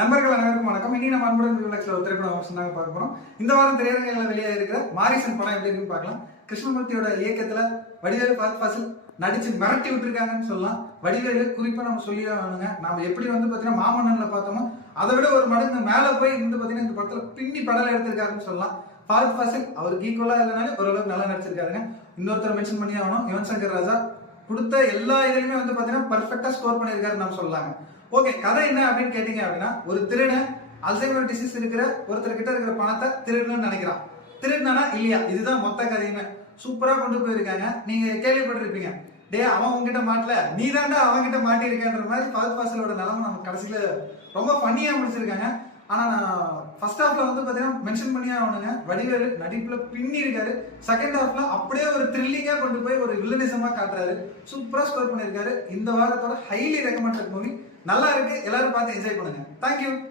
நண்பர்கள் அனைவருக்கும் வணக்கம். இன்னைக்கு நம்ம அன்புடன் ரிலாக்ஸ்ல ஒரு திரைப்படம் விமர்சனம் பார்க்க போறோம். இந்த வாரம் திரையரங்குகளில் வெளியாக இருக்கிற மாரிசன் படம் எப்படி இருக்குன்னு பார்க்கலாம். கிருஷ்ணமூர்த்தியோட இயக்கத்துல வடிவேலு ஃபஹத் ஃபாசில் நடிச்சு மிரட்டி விட்டுருக்காங்கன்னு சொல்லலாம். வடிவேலு குறிப்பா நம்ம சொல்லியே வேணுங்க. நாம எப்படி பாத்தீங்கன்னா மாமன்னன்ல பார்த்தோமோ அதை விட ஒரு மடங்கு மேல போய் பாத்தீங்கன்னா இந்த படத்துல பின்னி படல எடுத்திருக்காருன்னு சொல்லலாம். ஃபஹத் ஃபாசில் அவருக்கு ஈக்குவலா இல்லைனாலும் ஓரளவுக்கு நல்லா நடிச்சிருக்காருங்க. இன்னொருத்தர் மென்ஷன் பண்ணி ஆகணும், யுவன் சங்கர் ராஜா கொடுத்த எல்லா இதுலையுமே பாத்தீங்கன்னா பர்ஃபெக்டா ஸ்கோர் பண்ணியிருக்காரு நம்ம சொல்லலாங்க. ஓகே, கதை என்ன அப்படின்னு கேட்டீங்க அப்படின்னா, ஒரு திருடன் அல்சைமர் டிசீஸ் இருக்கிற ஒருத்தர் கிட்ட இருக்கிற பணத்தை திருடணும்னு நினைக்கிறான். திருடனா இல்லையா, இதுதான் மொத்த கதையுமே. சூப்பரா கொண்டு போயிருக்காங்க. நீங்க கேள்விப்பட்டிருப்பீங்க, டே அவன் உங்ககிட்ட மாட்டல, நீ தாண்டா அவன்கிட்ட மாட்டிருக்கன்ற மாதிரி ஃபஹத் ஃபாசிலோட நிலைமை நம்ம கடைசியில ரொம்ப ஃபன்னியா முடிச்சிருக்காங்க. ஆனா நான் ஃபர்ஸ்ட் ஹாஃப்ல பாத்தீங்கன்னா மென்ஷன் பண்ணியே ஆகணுங்க, வடிவேலு நடிப்புல பின்னி இருக்காரு. செகண்ட் ஹாஃப்ல அப்படியே ஒரு த்ரில்லிங்கா கொண்டு போய் ஒரு வில்லனிசமா காட்டுறாரு. சூப்பரா ஸ்கோர் பண்ணிருக்காரு. இந்த வாரத்தோட ஹைலி ரெக்கமெண்டட் மூவி. நல்லா இருக்கு, எல்லாரும் பார்த்து என்ஜாய் பண்ணுங்க. தேங்க்யூ.